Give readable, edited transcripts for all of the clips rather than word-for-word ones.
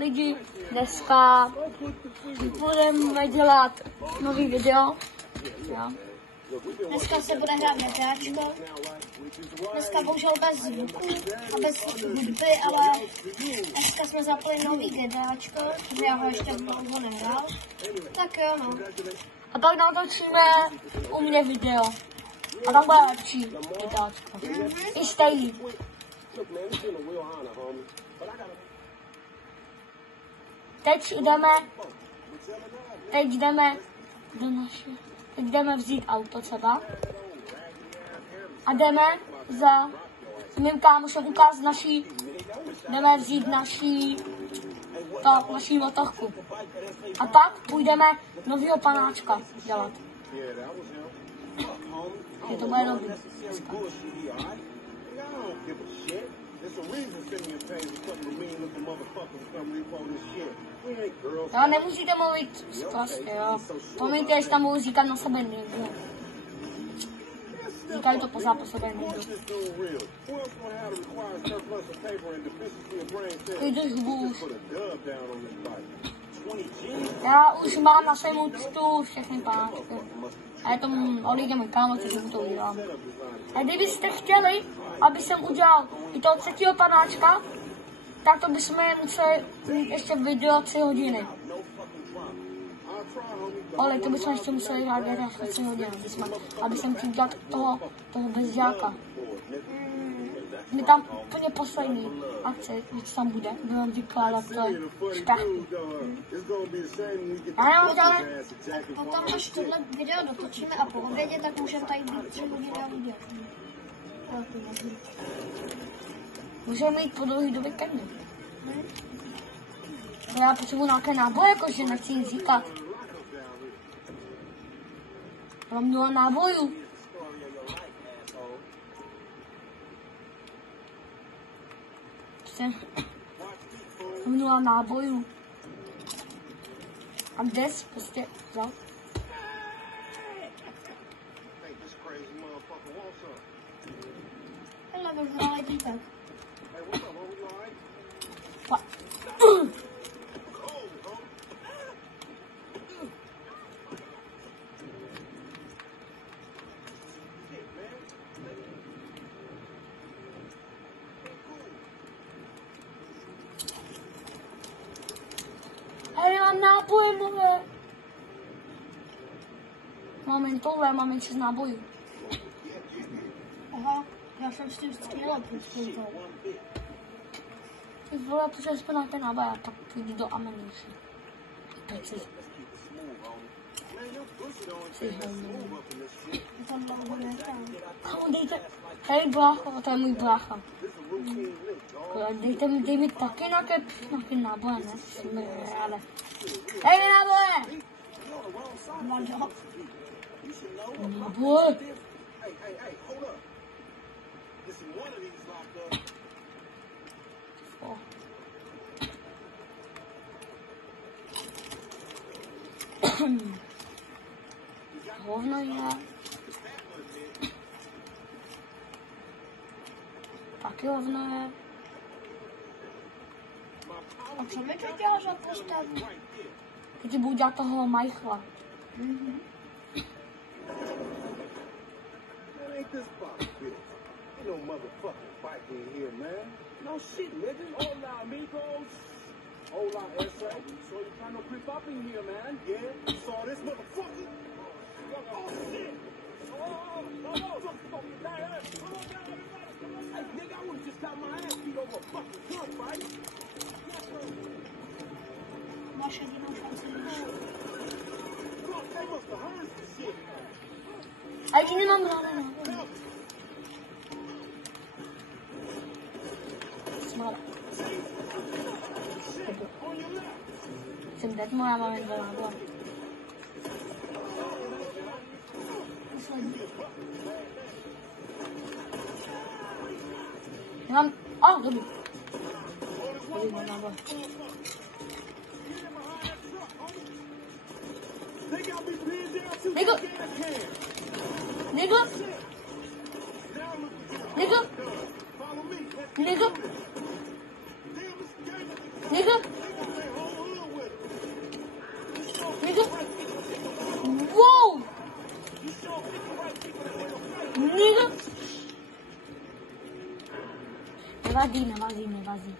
lidi, dneska budeme dělat nový video. Jo. Dneska se bude hrát GTAčko. Dneska bohužel bez zvuku a bez hudby, ale dneska jsme zapli nový GTAčko, protože já ho ještě dlouho nehrál. Tak jo, no. A pak natočíme u mě video. A tam bude lepší GTAčko. I stejný. Teď jdeme vzít auto třeba. A jdeme za mým kámošem ukázat jdeme vzít naší motorku. A pak půjdeme novýho panáčka dělat. Je to bude dobrý. No, nemusíte mluvit prostě, jo. Promiňte, jestli tam budu říkat na sebe někdo. Říkají to pořád po sobě někdo. Jdu zbůž. Já už mám na svém účtu všechny panáčky. A je to odjídeme kámoci, že to udělám. A kdybyste chtěli, aby jsem udělal i toho třetího panáčka, tak to bychom museli mít ještě video 3 hodiny. Ale to bychom ještě museli hrát GTA 3 hodiny, aby jsem tím dělal toho bezďáka. My tam úplně poslední akce, když tam bude, budeme vykládat to šťastný. Já nemám žádné. Potom, až tohle video dotočíme a po obědě, tak můžeme tady být 3 hodiny a video. Můžeme jít po dlouhý době ke mně. Já potřebuji nějaké náboje, jakože nechci jim říkat. Mám 0 nábojů. Mám 0 nábojů. A kde jsi prostě vzal? Hele, vyhrál týpek. Mám náboje, moje. Mám jen tohle, mám jen 6 nábojů. Aha, já jsem s tím střílel prostě to. Ty vole, protože jsme na ten náboj a pak půjdu do ammunition. Dejte, hej brácho, to je můj brácha. Dej mi taky nějaké náboje, ne? Ale... Dej mi náboje! Náboje! Hovno je. Taky hovno je. A co mi to děláš za postavu? Teď budu dělat toho Michaela. Hola, S.A. So you trying to creep up in here, man? Yeah. Saw this motherfucker. Oh, shit. Oh, hey, nigga, I would've just got my ass beat over a fucking gunfight. Masz jedyną szansę. They must have heard some shit. Ale nie mam rany. Smala. Jsem dead, moja mám jen 2 náboje. Já mám... dobrý. Dobrý, mám náboje. Nigga! Nigga! Nigga! Nigga! Nigga! Nevadí.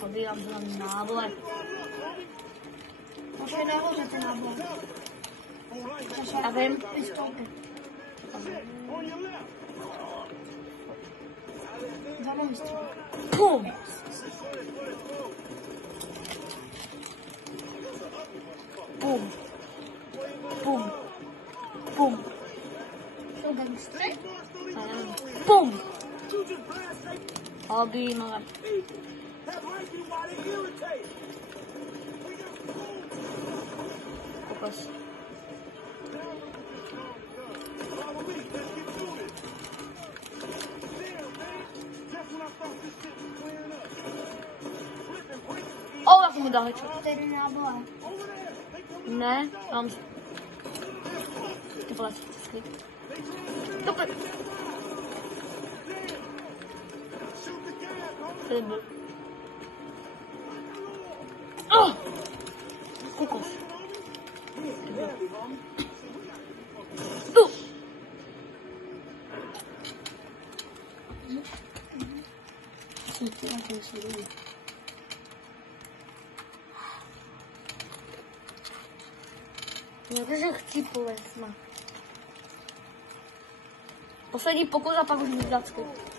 Pobírám za náboj. Už je nahoře ten náboj. Já vím. Vystoupit. Za mnou vystřelit. Pum. Pum. Pum. Pum. Jsou gangstry? Pum. Objímala. Kokos. O, jak mu dal hečo. Tedy náboj. Ne, mám... Ty vole, skvět. Dobře. Tady byl. Oh! Kokos. Jakože chcípl, jsme. Poslední pokus a pak už můžu dát skok.